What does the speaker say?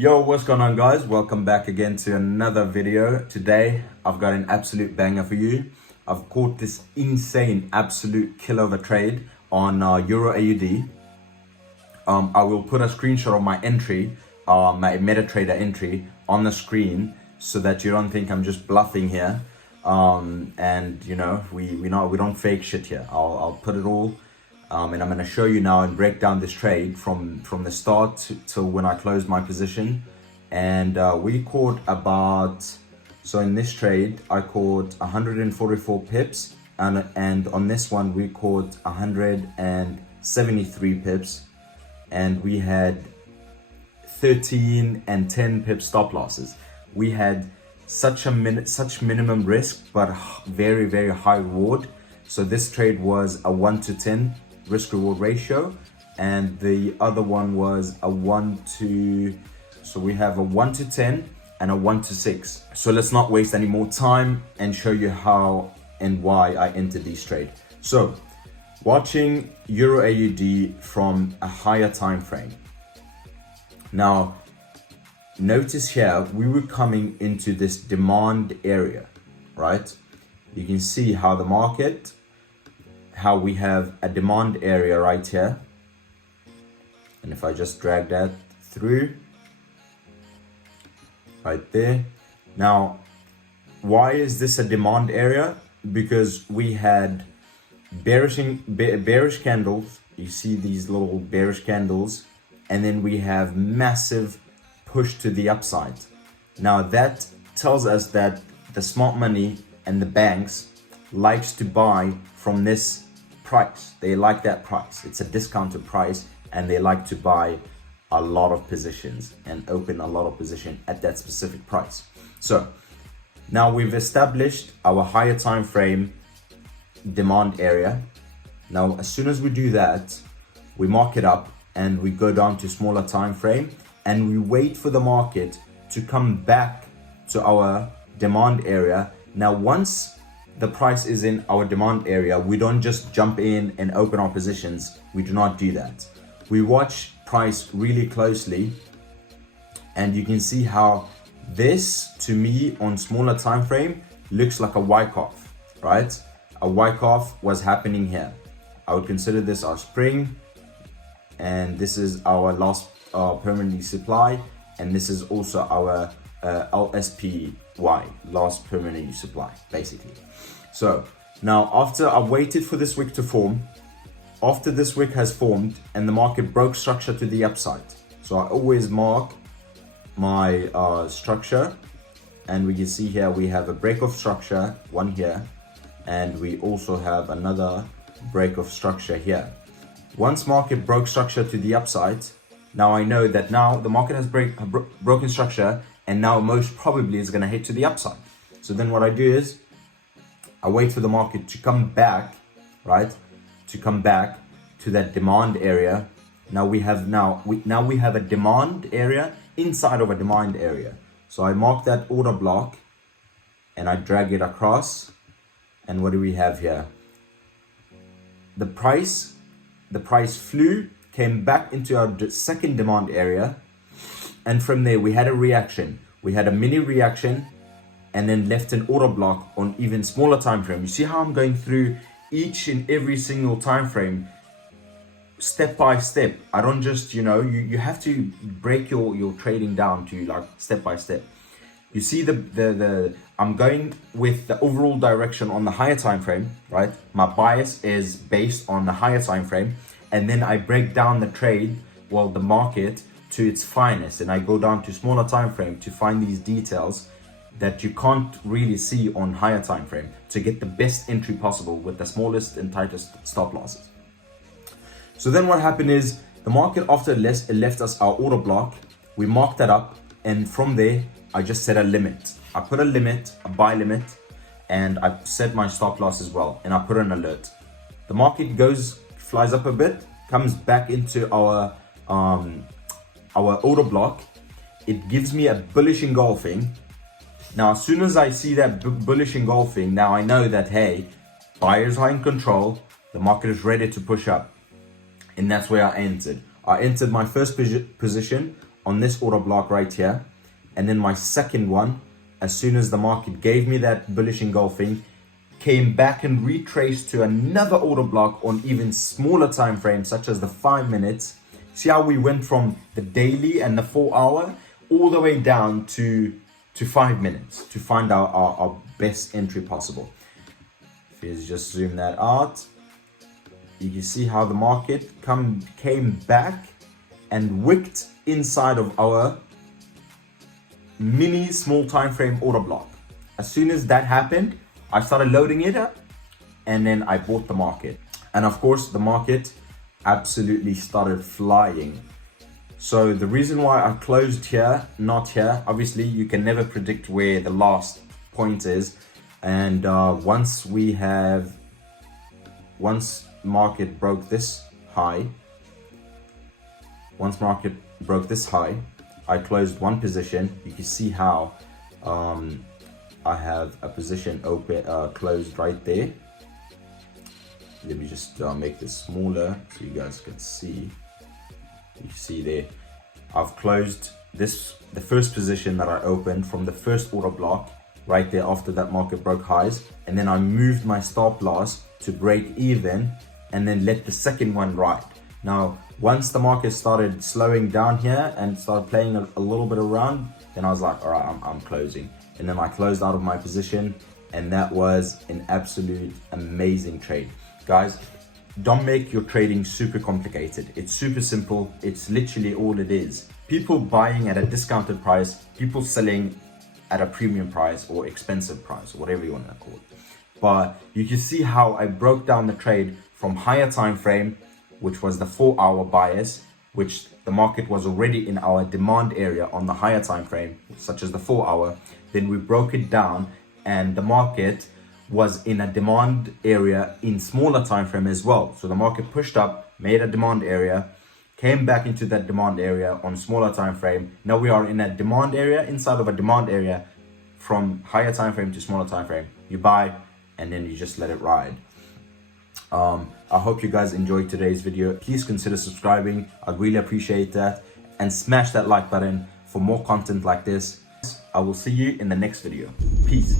Yo, what's going on, guys? Welcome back again to another video. Today I've got an absolute banger for you. I've caught this insane absolute killer of a trade on Euro AUD. I will put a screenshot of my entry, my MetaTrader entry on the screen so that you don't think I'm just bluffing here. And you know, we don't fake shit here. I'll put it all. And I'm going to show you now and break down this trade from the start till when I closed my position. And we caught so in this trade, I caught 144 pips. And on this one, we caught 173 pips. And we had 13 and 10 pip stop losses. We had such minimum risk, but very, very high reward. So this trade was a 1-to-10 risk reward ratio, and the other one was a 1-to, so we have a 1-to-10 and a 1-to-6. So let's not waste any more time and show you how and why I entered these trades. So watching Euro AUD from a higher time frame. Now notice here we were coming into this demand area, right? You can see how the market, how we have a demand area right here. And if I just drag that through right there. Now, why is this a demand area? Because we had bearish candles. You see these little bearish candles, and then we have massive push to the upside. Now that tells us that the smart money and the banks likes to buy from this price. They like that price. It's a discounted price, and they like to buy a lot of positions and open a lot of position at that specific price. So now we've established our higher time frame demand area. Now as soon as we do that, we mark it up and we go down to smaller time frame, and we wait for the market to come back to our demand area. Now once the price is in our demand area, we don't just jump in and open our positions. We do not do that. We watch price really closely, and you can see how this, to me, on smaller time frame, looks like a wyckoff, right? A wyckoff was happening here. I would consider this our spring, and this is our last permanent supply, and this is also our LSPY, last permanent supply, basically. So now after I've waited for this wick to form, after this wick has formed and the market broke structure to the upside, so I always mark my structure, and we can see here we have a break of structure, one here, and we also have another break of structure here. Once market broke structure to the upside, now I know that now the market has broken structure, and now most probably is going to head to the upside. So then what I do is I wait for the market to come back, right? To come back to that demand area. Now we have a demand area inside of a demand area. So I mark that order block and I drag it across. And what do we have here? The price flew, came back into our second demand area, and from there we had a reaction. We had a mini reaction, and then left an order block on even smaller time frame. You see how I'm going through each and every single time frame step by step. I don't just, you have to break your trading down to like step by step. You see I'm going with the overall direction on the higher time frame, right? My bias is based on the higher time frame, and then I break down the trade, the market, to its finest, and I go down to smaller time frame to find these details that you can't really see on higher time frame to get the best entry possible with the smallest and tightest stop losses. So then what happened is the market, after it left us our order block, we marked that up, and from there I just set a limit. I put a limit, a buy limit, and I set my stop loss as well, and I put an alert. The market flies up a bit, comes back into our order block. It gives me a bullish engulfing. Now, as soon as I see that bullish engulfing, now I know that, hey, buyers are in control, the market is ready to push up. And that's where I entered. I entered my first position on this order block right here. And then my second one, as soon as the market gave me that bullish engulfing, came back and retraced to another order block on even smaller time frames, such as the 5 minutes. See how we went from the daily and the 4 hour all the way down to 5 minutes to find out our best entry possible. If you just zoom that out, you can see how the market came back and wicked inside of our mini small time frame order block. As soon as that happened, I started loading it up and then I bought the market. And of course, the market absolutely started flying. So the reason why I closed here, not here, obviously you can never predict where the last point is. And once market broke this high, I closed one position. You can see how I have a position open, closed right there. Let me just make this smaller so you guys can see. You see there, I've closed the first position that I opened from the first order block right there after that market broke highs, and then I moved my stop loss to break even and then let the second one ride. Now, once the market started slowing down here and started playing a little bit around, then I was like, all right, I'm closing. And then I closed out of my position, and that was an absolute amazing trade. Guys, don't make your trading super complicated. It's super simple. It's literally all it is. People buying at a discounted price, people selling at a premium price or expensive price, or whatever you want to call it. But you can see how I broke down the trade from higher time frame, which was the 4 hour bias, which the market was already in our demand area on the higher time frame, such as the 4 hour. Then we broke it down and the market was in a demand area in smaller time frame as well. So the market pushed up, made a demand area, came back into that demand area on smaller time frame. Now we are in a demand area inside of a demand area from higher time frame to smaller time frame. You buy and then you just let it ride. I hope you guys enjoyed today's video. Please consider subscribing. I'd really appreciate that. And smash that like button for more content like this. I will see you in the next video. Peace.